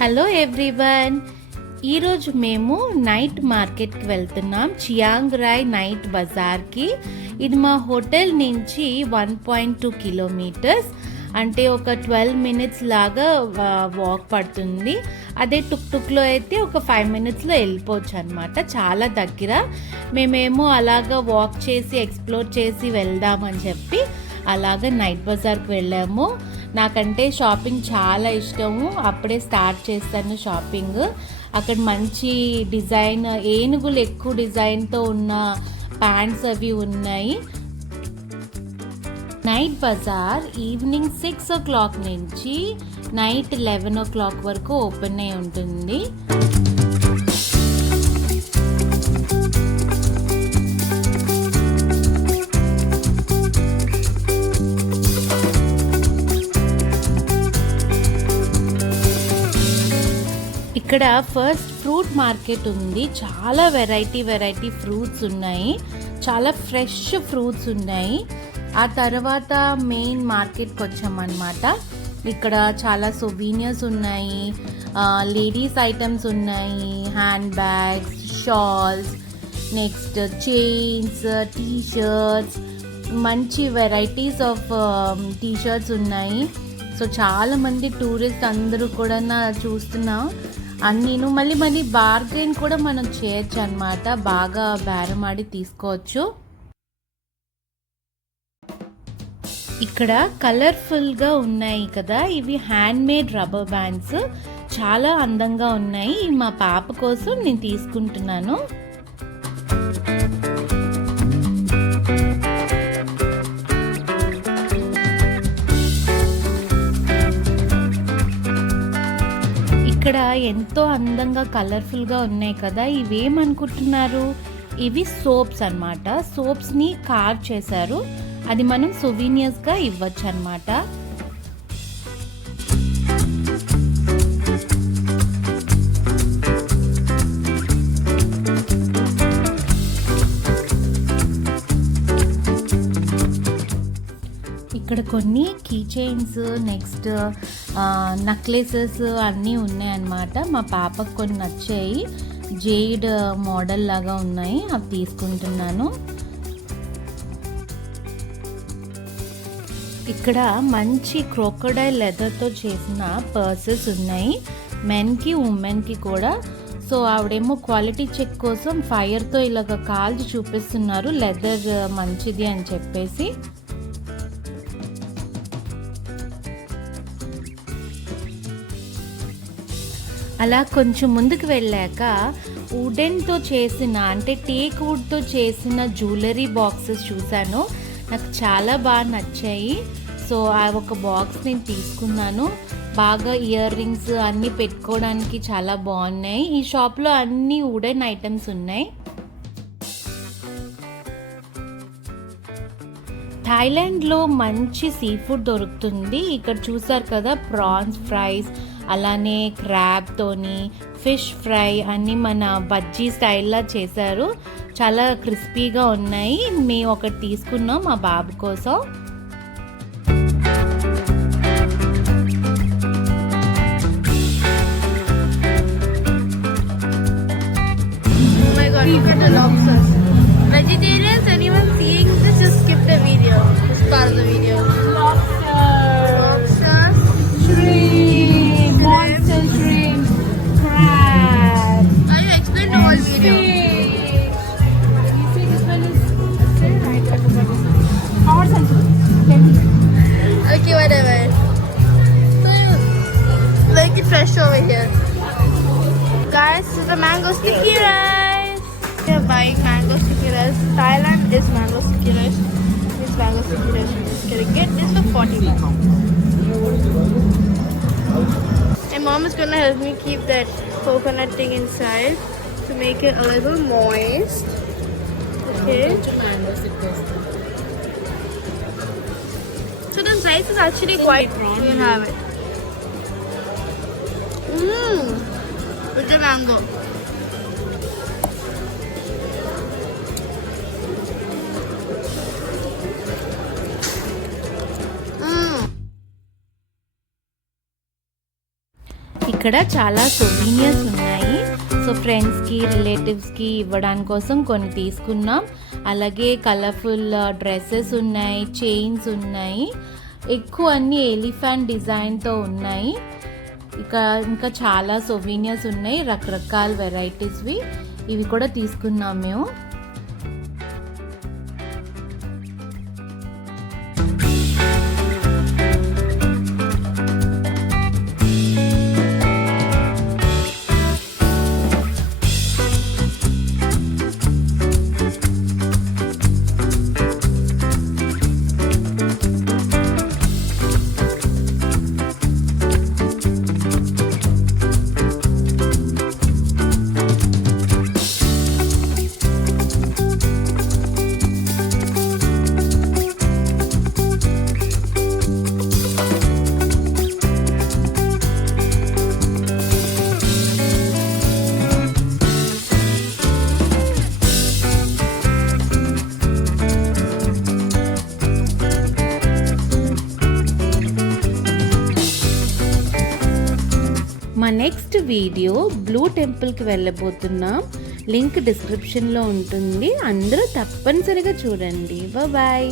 Hello everyone, ఈరోజు మేము నైట్ మార్కెట్కి వెళ్తున్నాం. చియాంగ్ రాయ్ నైట్ బజార్కి. ఇది మా హోటల్ నుంచి 1.2 కిలోమీటర్స్, అంటే ఒక 12 మినిట్స్ లాగా వాక్ పడుతుంది. అదే టుక్లో అయితే ఒక 5 మినిట్స్లో వెళ్ళిపోవచ్చు అనమాట. చాలా దగ్గర. మేమేమో అలాగా వాక్ చేసి ఎక్స్ప్లోర్ చేసి వెళ్దామని చెప్పి అలాగా నైట్ బజార్కి వెళ్ళాము. నాకంటే షాపింగ్ చాలా ఇష్టము. అప్పుడే స్టార్ట్ చేస్తాను షాపింగ్. అక్కడ మంచి డిజైన్, ఏనుగులు ఎక్కువ డిజైన్తో ఉన్న ప్యాంట్స్ అవి ఉన్నాయి. నైట్ బజార్ ఈవినింగ్ 6 o'clock నుంచి నైట్ 11 o'clock వరకు ఓపెన్ అయి ఉంటుంది. ఇక్కడ ఫస్ట్ ఫ్రూట్ మార్కెట్ ఉంది. చాలా వెరైటీ ఫ్రూట్స్ ఉన్నాయి. చాలా ఫ్రెష్ ఫ్రూట్స్ ఉన్నాయి. ఆ తర్వాత మెయిన్ మార్కెట్కి వచ్చామన్నమాట. ఇక్కడ చాలా సొవీనియర్స్ ఉన్నాయి, లేడీస్ ఐటమ్స్ ఉన్నాయి, hand bags, shawls, next chains, T shirts, మంచి వెరైటీస్ ఆఫ్ టీషర్ట్స్ ఉన్నాయి. సో చాలామంది టూరిస్ట్ అందరూ కూడా చూస్తున్నాం అన్నీను. మళ్ళీ బార్గెన్ కూడా మనం చేయొచ్చు అనమాట. బాగా బేరమాడి తీసుకోవచ్చు. ఇక్కడ కలర్ఫుల్గా ఉన్నాయి కదా, ఇవి హ్యాండ్ మేడ్ రబ్బర్ బ్యాండ్స్. చాలా అందంగా ఉన్నాయి. మా పాప కోసం నేను తీసుకుంటున్నాను. ఇక్కడ ఎంతో అందంగా కలర్ఫుల్గా ఉన్నాయి కదా. ఇవేమనుకుంటున్నారు? ఇవి సోప్స్ అన్నమాట. సోప్స్ని కార్వ్ చేశారు. అది మనం సొవీనియర్స్గా ఇవ్వచ్చు అన్నమాట. ఇక్కడ కొన్ని కీ చైన్స్, నెక్స్ట్ నెక్లెసెస్ అన్నీ ఉన్నాయన్నమాట. మా పాపకు కొన్ని నచ్చాయి. జేడ్ మోడల్ లాగా ఉన్నాయి, అవి తీసుకుంటున్నాను. ఇక్కడ మంచి క్రోకోడైల్ లెదర్తో చేసిన పర్సెస్ ఉన్నాయి, మెన్కి ఉమెన్కి కూడా. సో ఆవిడేమో క్వాలిటీ చెక్ కోసం ఫైర్తో ఇలాగ కాల్చి చూపిస్తున్నారు, లెదర్ మంచిది అని చెప్పేసి. అలా కొంచెం ముందుకు వెళ్ళాక వుడెన్తో చేసిన, అంటే టేక్ వుడ్తో చేసిన జ్యువెలరీ బాక్సెస్ చూశాను. నాకు చాలా బాగా నచ్చాయి. సో ఆ ఒక బాక్స్ నేను తీసుకున్నాను. బాగా ఇయర్ రింగ్స్ అన్నీ పెట్టుకోవడానికి చాలా బాగున్నాయి. ఈ షాప్లో అన్ని వుడెన్ ఐటమ్స్ ఉన్నాయి. థాయిలాండ్లో మంచి సీ ఫుడ్ దొరుకుతుంది. ఇక్కడ చూసారు కదా, ప్రాన్స్ ఫ్రైస్, అలానే క్రాబ్తోని ఫిష్ ఫ్రై అన్నీ మన బజ్జీ స్టైల్లా చేశారు. చాలా క్రిస్పీగా ఉన్నాయి. మేము ఒకటి తీసుకున్నాం మా బాబు కోసం. Vegetarians, anyone seeing this, just skip the video. This part of the video. Lobsters, Shrimp, monster shrimp, crab. you explain the whole video. You see this one is right at the bottom. Horse and Okay, whatever. So you like it fresh over here. Guys, this is the mango sticky rice. We are buying mango sticky rice. Thailand is mango sticky rice. This mango sticky rice we're just gonna get this for 40 baht. My mom is gonna help me keep that coconut thing inside to make it a little moist. Okay. So the rice is actually quite strong. You can have it. With the mango. ఇక్కడ చాలా souvenirs ఉన్నాయి. సో ఫ్రెండ్స్కి రిలేటివ్స్కి ఇవ్వడానికి కోసం కొన్ని తీసుకున్నాం. అలాగే కలర్ఫుల్ డ్రెస్సెస్ ఉన్నాయి, చైన్స్ ఉన్నాయి, ఎక్కువ అన్ని ఎలిఫెంట్ డిజైన్తో ఉన్నాయి. ఇంకా చాలా సొవీనియర్స్ ఉన్నాయి, రకరకాల వెరైటీస్వి. ఇవి కూడా తీసుకున్నాం మేము. మా నెక్స్ట్ వీడియో బ్లూ టెంపుల్కి వెళ్ళబోతున్నాం. లింక్ డిస్క్రిప్షన్లో ఉంటుంది, అందరూ తప్పనిసరిగా చూడండి. బాయ్.